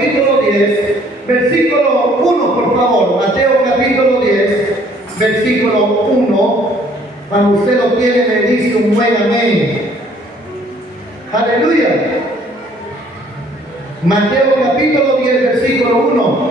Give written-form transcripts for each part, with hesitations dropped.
capítulo 10, versículo 1, por favor. Mateo capítulo 10, versículo 1. Cuando usted lo tiene, me dice un buen amén. Aleluya. Mateo capítulo 10, versículo 1.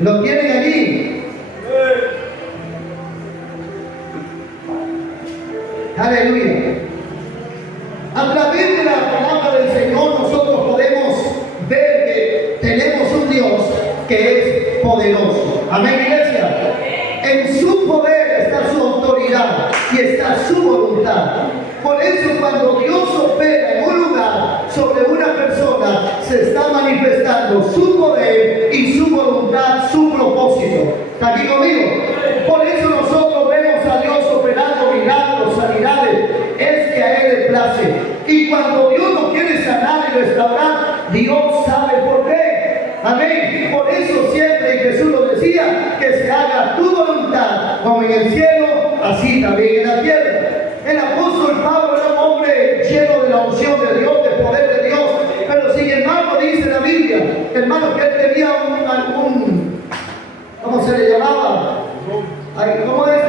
¿Lo tienen allí? Aleluya. A través de la palabra del Señor nosotros podemos ver que tenemos un Dios que es poderoso. Amén, iglesia. En su poder está su autoridad y está su voluntad. Por eso cuando Dios opera en un lugar sobre una persona, se está manifestando su poder y su voluntad, su propósito. ¿Está aquí conmigo? Por eso nosotros vemos a Dios operando milagros, sanidades. Es que a Él le place. Y cuando Dios nos quiere sanar y restaurar, Dios sabe por qué. Amén. Por eso siempre, y Jesús lo decía, que se haga tu voluntad, como en el cielo, así también en la tierra. El apóstol Pablo era un hombre lleno de la unción de Dios, del poder de Dios, pero sin embargo dice la Biblia, hermano, que él tenía ¿cómo se le llamaba? ¿Cómo es?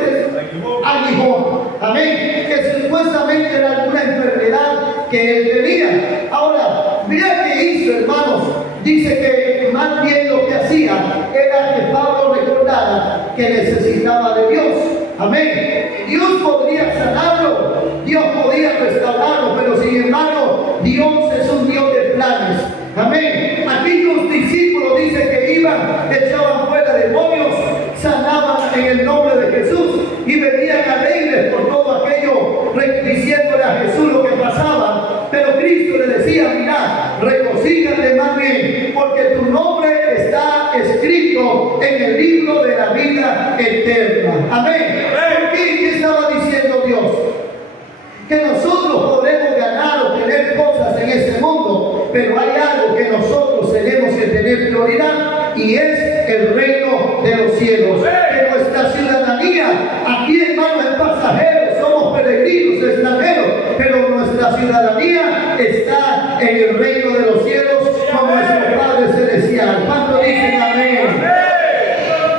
Aguijón. Amén. Que supuestamente era alguna enfermedad que él tenía. Ahora, mira qué hizo, hermanos. Dice que más bien lo que hacía era que Pablo recordara que necesitaba de Dios. Amén. Dios podría sanarlo, Dios podía restaurarlo, pero sin embargo, Dios es un Dios de planes. Amén. Aquellos discípulos dice que iban, echaban fuera demonios, sanaban en el nombre de Jesús y venían alegres por todo aquello, diciéndole a Jesús lo que pasaba. Pero Cristo le decía: mira, regocíjate más bien, porque tu nombre está escrito en el libro de la vida eterna. Amén. ¿Por qué? ¿Qué estaba diciendo Dios? Que nosotros podemos ganar o tener cosas en este mundo, pero hay algo que nosotros tenemos que tener prioridad, y es el reino de los cielos. Que nuestra ciudadanía, aquí, hermanos, es pasajero, somos peregrinos, extranjeros, pero nuestra ciudadanía está en el reino de los cielos con nuestro Padre Celestial. ¿Cuánto dicen amén?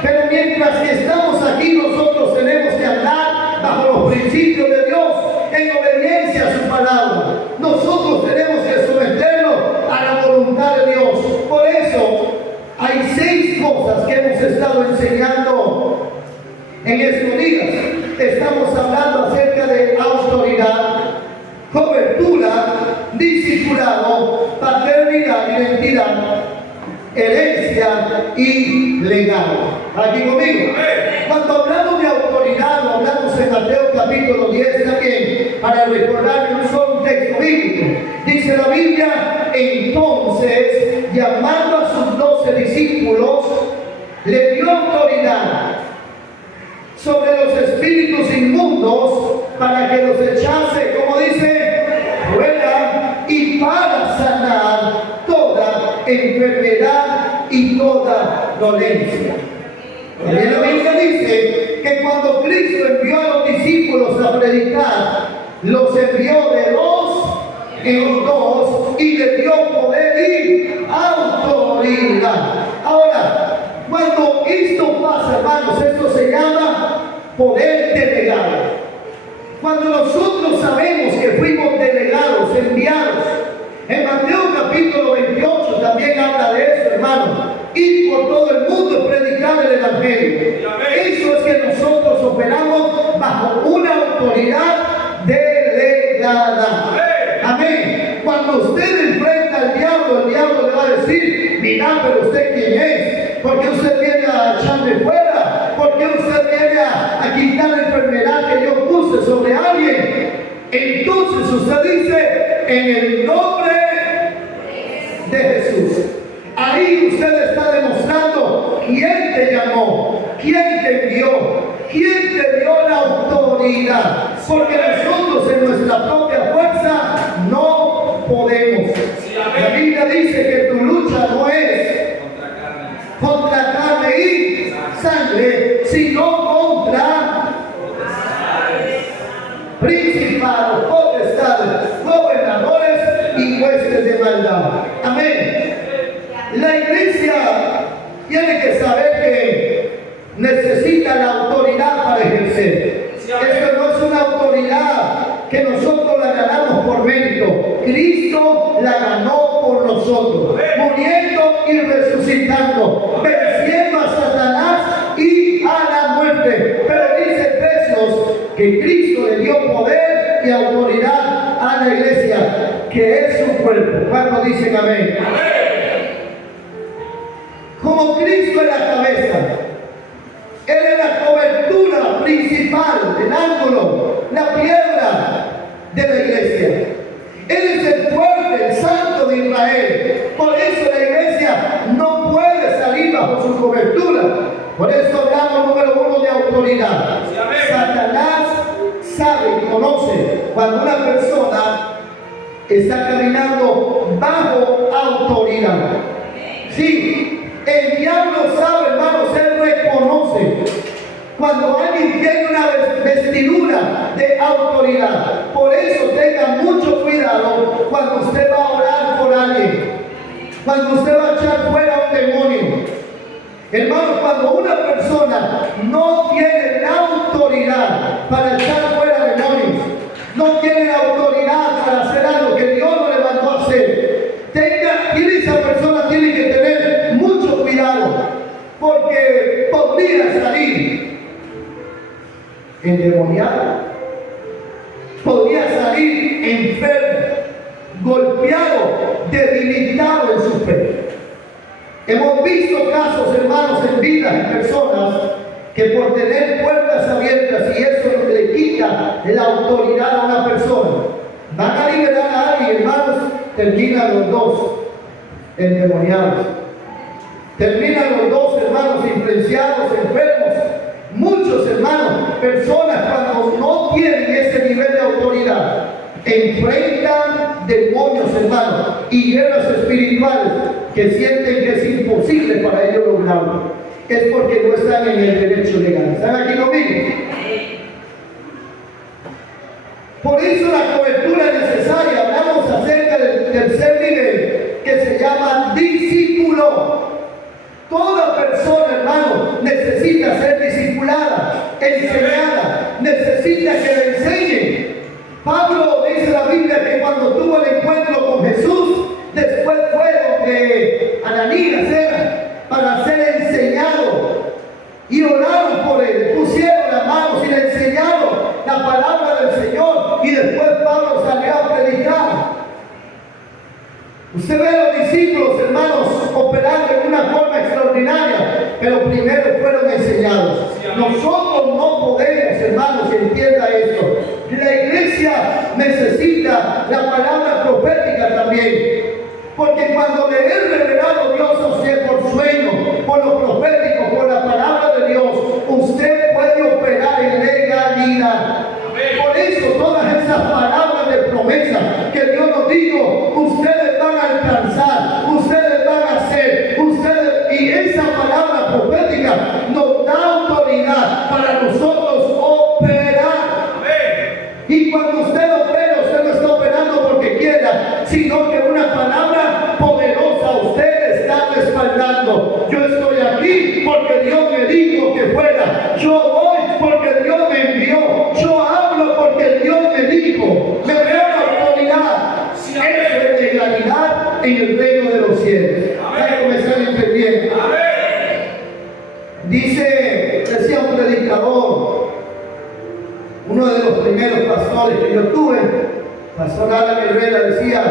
Pero mientras que estamos aquí, nosotros tenemos que andar bajo los principios de Dios, en obediencia a su palabra. Nosotros tenemos que someternos a la voluntad de Dios. Por eso hay 6 cosas que hemos estado enseñando en estos días. Estamos hablando acerca de autoridad, cobertura, discipulado, paternidad, identidad, herencia y legado. Aquí conmigo. Cuando hablamos de autoridad, lo hablamos en Mateo capítulo 10 también, para recordar un solo texto bíblico. Dice la Biblia: entonces, llamando a sus 12 discípulos, le dio autoridad sobre los espíritus inmundos para que los echase, como dice, fuera, y para sanar toda enfermedad y toda dolencia. También la Biblia dice que cuando Cristo envió a los discípulos a predicar, los envió de 2 en 2 y les dio poder y autoridad. Ahora, cuando esto pasa, hermanos, esto se llama poder delegado. Cuando nosotros sabemos que fuimos delegados, enviados, en Mateo capítulo 28 también habla de eso, hermano. Ir por todo el mundo, predicar el evangelio. Eso es que nosotros operamos bajo una autoridad delegada. Amén. Cuando usted enfrenta al diablo, el diablo le va a decir: mira, pero usted quién es, ¿por qué usted viene a echarme fuera? ¿Por qué usted viene a quitar la enfermedad que yo puse sobre alguien? Entonces usted dice: en el nombre de Jesús. Ahí usted está demostrando quién te llamó, quién te envió, quién te dio la autoridad. Porque nosotros en nuestra propia fuerza no podemos. La Biblia dice que tu lucha no es contra carne y sangre, sino contra principados, potestades, gobernadores y huestes de maldad. Amén. La iglesia tiene que saber que necesita la autoridad para ejercer. Esto no es una autoridad que nosotros la ganamos por mérito. Cristo la ganó por nosotros, muriendo y resucitando, venciendo a Satanás y a la muerte. Pero dice Efesios que Cristo le dio poder y autoridad a la iglesia, que es su cuerpo. ¿Cuántos dicen amén? Como Cristo es la cabeza, Él es la cobertura principal, el ángulo, la piedra de la iglesia. Él es el fuerte, el santo de Israel. Por eso la iglesia no puede salir bajo su cobertura. Por eso hablamos número uno de autoridad. Satanás sabe y conoce cuando una persona está caminando bajo autoridad. Sí. El diablo sabe, hermanos, él reconoce cuando alguien tiene una vestidura de autoridad. Por eso tenga mucho cuidado cuando usted va a orar por alguien, cuando usted va a echar fuera un demonio. Hermanos, cuando una persona no tiene la autoridad para echar fuera demonios, no tiene la autoridad para hacer algo que Dios no le mandó a hacer, esa persona tiene que tener mucho cuidado, porque podría salir endemoniado, podría salir enfermo, golpeado, debilitado en su fe. Hemos visto casos, hermanos, en vidas de personas que por tener puertas abiertas, y eso le quita la autoridad a una persona, van a liberar a alguien, hermanos, terminan los dos endemoniados. Terminan los dos, hermanos, influenciados, enfermos. Muchos, hermanos, personas cuando no tienen ese nivel de autoridad, enfrentan demonios, hermanos, y guerras espirituales que sienten que es imposible para ellos lograrlo. Es porque no están en el derecho legal. ¿Están aquí conmigo? Por eso la cobertura es necesaria. Hablamos acerca del tercer nivel, que se llama discípulo. Toda persona, hermano, necesita ser discipulada, enseñada, necesita que le enseñen. Pablo dice en la Biblia que cuando tuvo el encuentro con Jesús, después fue donde Ananías era para ser enseñado, y oraron por él, pusieron las manos y le enseñaron la palabra del Señor, y después Pablo salió a predicar. Usted ve a los discípulos, hermanos, operando en una forma extraordinaria, pero primero fueron enseñados. Nosotros no podemos, hermanos, entienda esto. La iglesia necesita la palabra profética también, porque cuando le es revelado Dios a usted por sueño, por lo profético, por la palabra de Dios, usted puede operar en legalidad. Por eso todas esas palabras de promesa que Dios nos dijo, ustedes van a alcanzar, ustedes van a hacer, ustedes, y esa palabra profética nos da autoridad para nosotros operar. Y cuando usted opera, usted no está operando porque quiera, sino que una palabra poderosa usted está respaldando. Yo estoy aquí porque Dios me dijo que fuera. Yo voy porque Dios me envió. Yo hablo porque Dios me dijo. Me veo la autoridad. Eso es legalidad en el reino de los cielos. Ya comenzar a entender. Decía un predicador, uno de los primeros pastores que yo tuve, Pastor Alan Herrera, decía: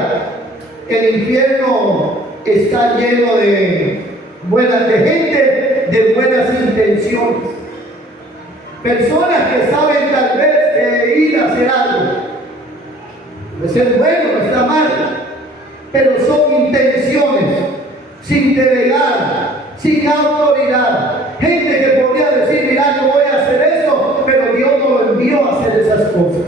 el infierno está lleno de gente de buenas intenciones, personas que saben tal vez ir a hacer algo, no es bueno, no está mal, pero son intenciones sin delegar, sin autoridad. Gente que podría decir: mira, yo voy a hacer esto, pero Dios no lo envió a hacer esas cosas,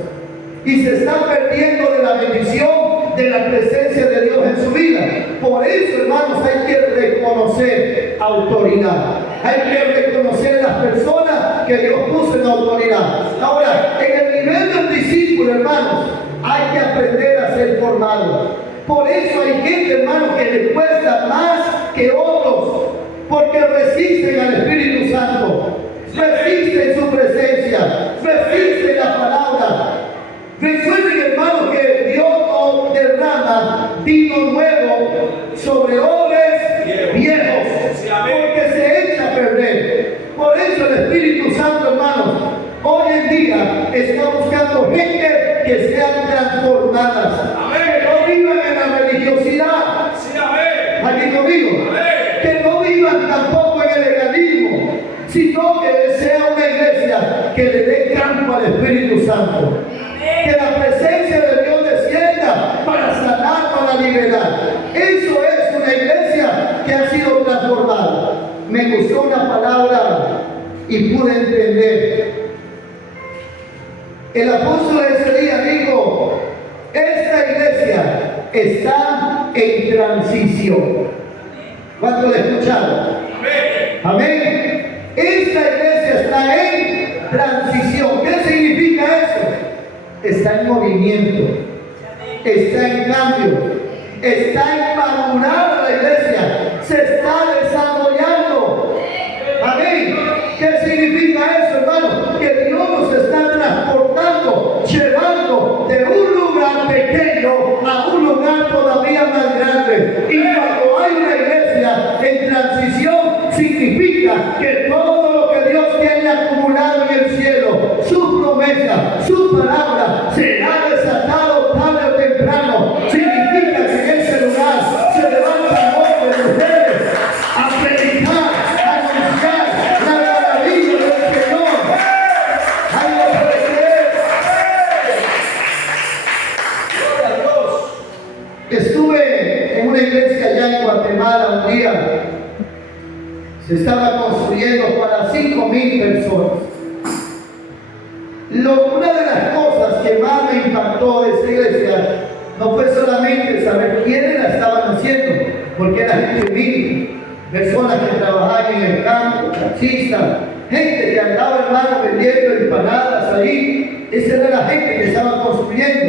y se está perdiendo de la bendición de la presencia de Dios en su vida. Por eso, hermanos, hay que reconocer autoridad, hay que reconocer las personas que Dios puso en autoridad. Ahora, en el nivel del discípulo, hermanos, hay que aprender a ser formado. Por eso hay gente, hermano, que le cuesta más que otros, porque resisten al Espíritu Santo, resisten su presencia, resisten la palabra. Recuerden, hermano, que Dios no derrama vino nuevo sobre odres viejos, porque se echa a perder. Por eso el Espíritu Santo, hermano, hoy en día está buscando gente que sean transformadas, que no vivan en la religiosidad, aquí conmigo, que no vivan tampoco en el legalismo, sino que sea una iglesia que le dé campo al Espíritu Santo, que la presencia de Dios descienda para sanar, para liberar. Eso es una iglesia que ha sido transformada. Me gustó una palabra y pude entender. El apóstol ese día dijo: esta iglesia está en transición. ¿Cuánto le escucharon? Amén. Esta iglesia está en transición. ¿Qué significa eso? Está en movimiento, está en cambio, está inmadurada la iglesia, se está desarrollando. Amén. ¿Qué significa eso, hermano? Que Dios nos está transportando, llevando de un lugar pequeño a un lugar todavía más grande. Y cuando hay una iglesia en transición, significa que todo lo que Dios tiene acumulado en el cielo, su promesa, su palabra, será desatado tarde o temprano. Significa que en ese lugar se levantan hombres y mujeres a predicar, a anunciar la maravilla del Señor. Algo puede creer. Gloria a Dios. Estuve en una iglesia allá en Guatemala un día. Se estaba construyendo para 5,000 personas. Una de las cosas que más me impactó de esa iglesia no fue solamente saber quiénes la estaban haciendo, porque era gente humilde, personas que trabajaban en el campo, taxistas, gente que andaba, hermano, vendiendo empanadas ahí. Esa era la gente que estaba construyendo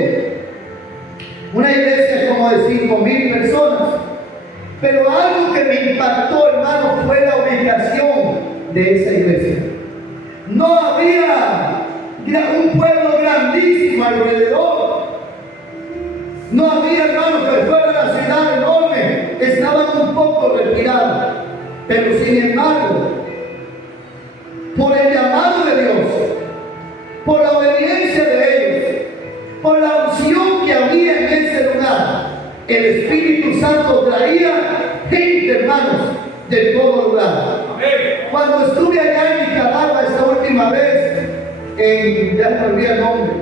una iglesia como de 5,000 personas. Pero algo que me impactó, hermano, fue la ubicación de esa iglesia. No había un pueblo grandísimo alrededor. No había, hermano, que fuera una ciudad enorme. Estaban un poco retirados. Pero sin embargo, por el llamado de Dios, por la obediencia de ellos, por la unción que había en ese lugar, el Espíritu Santo traía gente, hermanos, de todo lugar. Cuando estuve allá en Nicaragua esta última vez, ya me olvidé el nombre,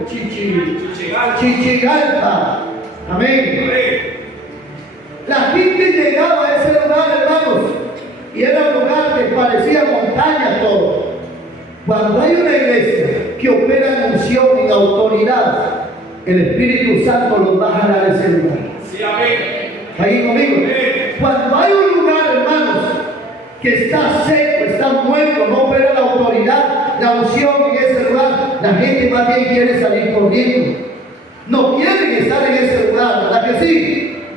Chichigalpa. Amén. La gente llegaba a ese lugar, hermanos, y era un lugar que parecía montaña todo. Cuando hay una iglesia que opera en unción y en autoridad, el Espíritu Santo los va a jalar a ese lugar. Sí, amén. Ahí conmigo. Cuando hay un lugar, hermanos, que está seco, está muerto, no opera la autoridad, la unción en ese lugar, la gente más bien quiere salir corriendo. No quieren estar en ese lugar, ¿verdad que sí?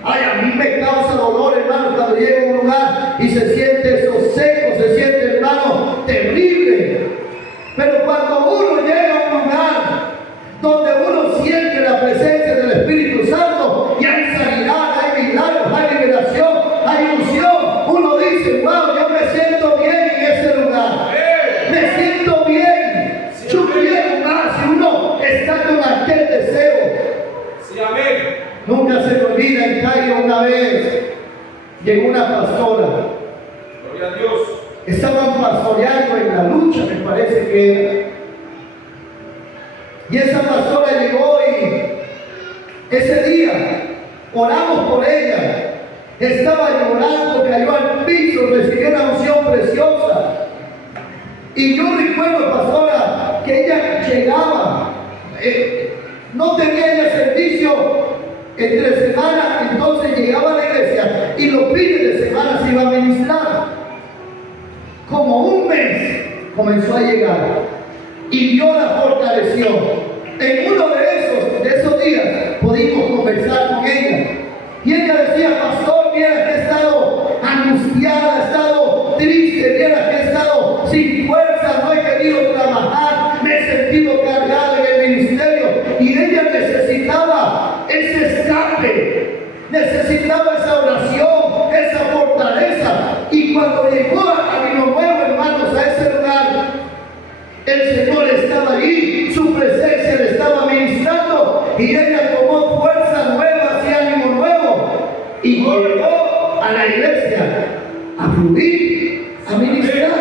Ay, a mí me causa dolor, hermano, cuando llego a un lugar y se siente eso seco, se siente, hermano, terrible. Pero cuando uno llega a un lugar donde uno siente la presencia del Espíritu Santo y hay sanidad, hay milagros, hay liberación, hay unción, uno dice: wow, yo me siento bien en ese lugar. Me siento bien. Yo quiero más. Si uno está con aquel deseo. Sí, amén. Nunca se me olvida, en Cairo una vez llegó una pastora. Gloria a Dios. Estaban pastoreando en la lucha, me parece que era. Y esa pastora llegó y ese día oramos por ella. Estaba llorando, cayó al piso, recibió una unción preciosa. Y yo recuerdo, pastora, que ella llegaba, no tenía ella servicio entre semana, entonces llegaba a la iglesia y los fines de semana se iba a ministrar. Como un mes comenzó a llegar y Dios la fortaleció. En uno de esos días pudimos conversar con ella y necesitaba esa oración, esa fortaleza. Y cuando llegó a Vino Nuevo, hermanos, a ese lugar, el Señor estaba allí, su presencia le estaba ministrando y ella tomó fuerza nueva y ánimo nuevo y llegó a la iglesia a fluir, a ministrar,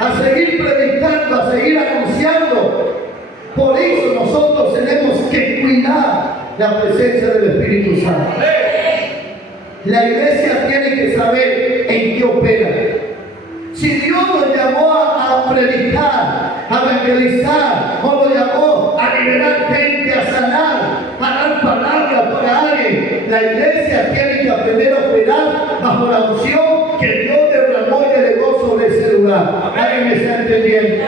a seguir predicando, a seguir anunciando. Por eso nosotros tenemos que cuidar la presencia del Espíritu Santo. La iglesia tiene que saber en qué opera. Si Dios nos llamó a predicar, a evangelizar, o nos llamó a liberar gente, a sanar, a dar palabra para alguien, la iglesia tiene que aprender a operar bajo la unción que Dios derramó y delegó sobre ese lugar. ¿Alguien me está entendiendo?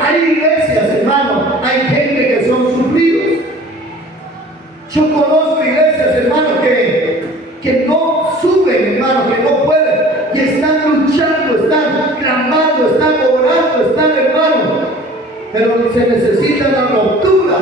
Hay iglesias, hermano, hay gente que son sufridos. Yo conozco iglesias, hermano, que no suben, hermano, que no pueden, y están luchando, están clamando, están orando, están, hermano, pero se necesita una ruptura,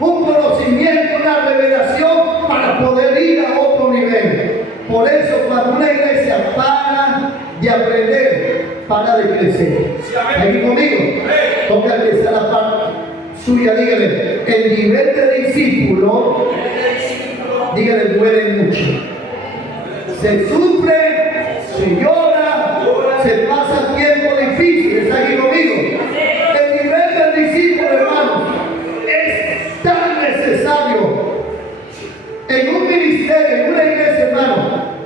un conocimiento, una revelación para poder ir a otro nivel. Por eso, cuando una iglesia para de aprender, para de crecer. Aquí conmigo, toca que está la parte suya, dígale, el nivel de discípulo, dígale, duele mucho. Se sufre, se llora, se pasa tiempo difícil. ¿Está aquí conmigo? El nivel del discípulo, hermano, es tan necesario en un ministerio, en una iglesia, hermano,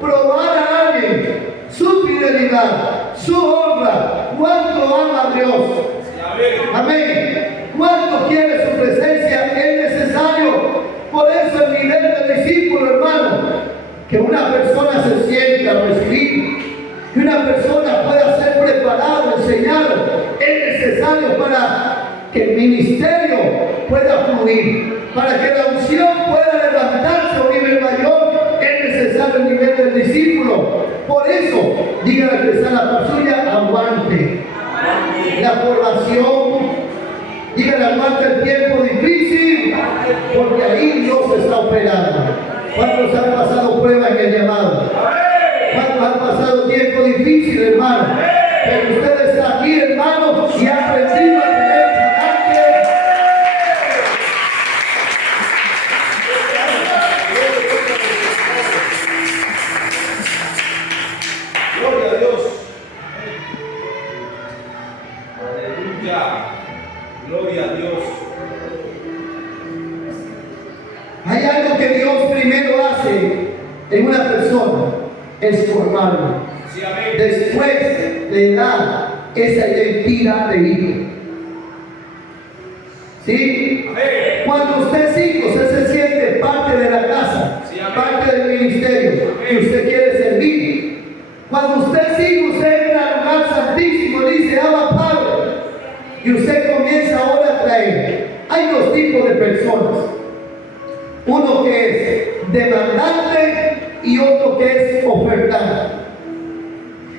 probar a alguien su fidelidad, su honra, cuánto ama a Dios. Amén. Cuánto quiere su presencia, es necesario. Por eso el nivel del discípulo, hermano, que una persona se sienta a recibir, que una persona pueda ser preparado, enseñado, es necesario para que el ministerio pueda fluir, para que la unción pueda levantarse a un nivel mayor, es necesario el nivel del discípulo. Por eso, dígale que está la par suya, aguante la formación, dígale aguante el tiempo difícil, porque ahí Dios está operando. ¿Cuántos han pasado pruebas en el llamado? ¿Cuántos han pasado tiempo difícil, hermano? Pero usted está aquí, hermano, y ha aprendido a tener carácter. Gloria a Dios. Aleluya. Gloria a Dios. Hay algo que Dios primero hace en una persona, es formarlo. Sí, amén. Después le da esa identidad de hijo. ¿Sí? Amén. Cuando usted es hijo, usted se siente parte de la casa, Sí, amén. parte del ministerio, y usted quiere servir. Cuando usted es hijo, usted entra al lugar santísimo, dice, Abba Padre, y usted comienza ahora a traer. Hay dos tipos de personas. Uno que es demandante y otro que es ofertante.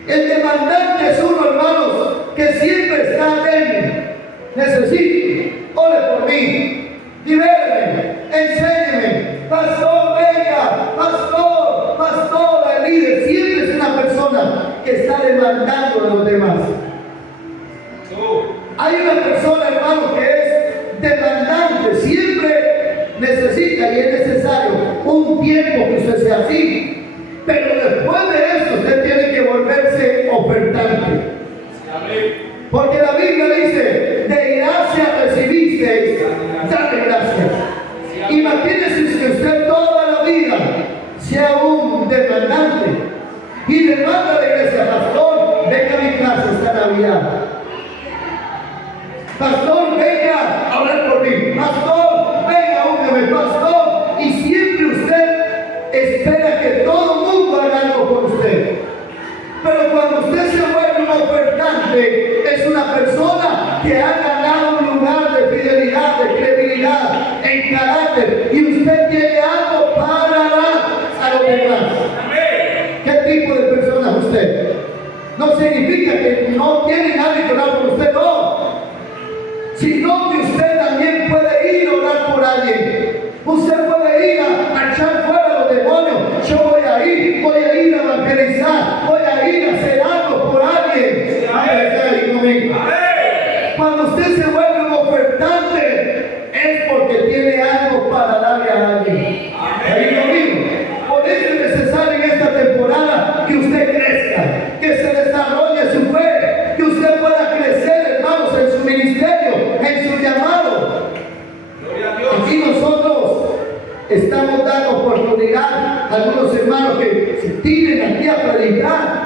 El demandante es uno, hermanos, que siempre está débil. Necesito, ore por mí, libéreme, enséñeme, pastor, venga, pastor, el líder. Siempre es una persona que está demandando a los demás. Hay una persona, hermano, que es demandante, siempre necesita y es necesario un tiempo que usted sea así, pero después de eso usted tiene que volverse ofertante. Porque la Biblia dice, de gracia recibisteis, dale gracias. Imagínese que usted toda la vida sea un demandante y demanda a la iglesia, pastor, venga a mi casa esta Navidad. Pastor, venga a orar por mí. Pastor, venga, úneme, pastor. Y siempre usted espera que todo el mundo haga algo por usted. Pero cuando usted se vuelve un ofertante, es una persona que ha ganado un lugar de fidelidad, de credibilidad, en carácter. Y usted tiene algo para dar a los demás. ¿Qué tipo de persona es usted? No significa que no tiene nadie que orar por usted, no. Sino que usted también puede ir a orar por alguien. Usted puede ir a echar fuera a los demonios estamos dando oportunidad a algunos hermanos que se tiren aquí a predicar.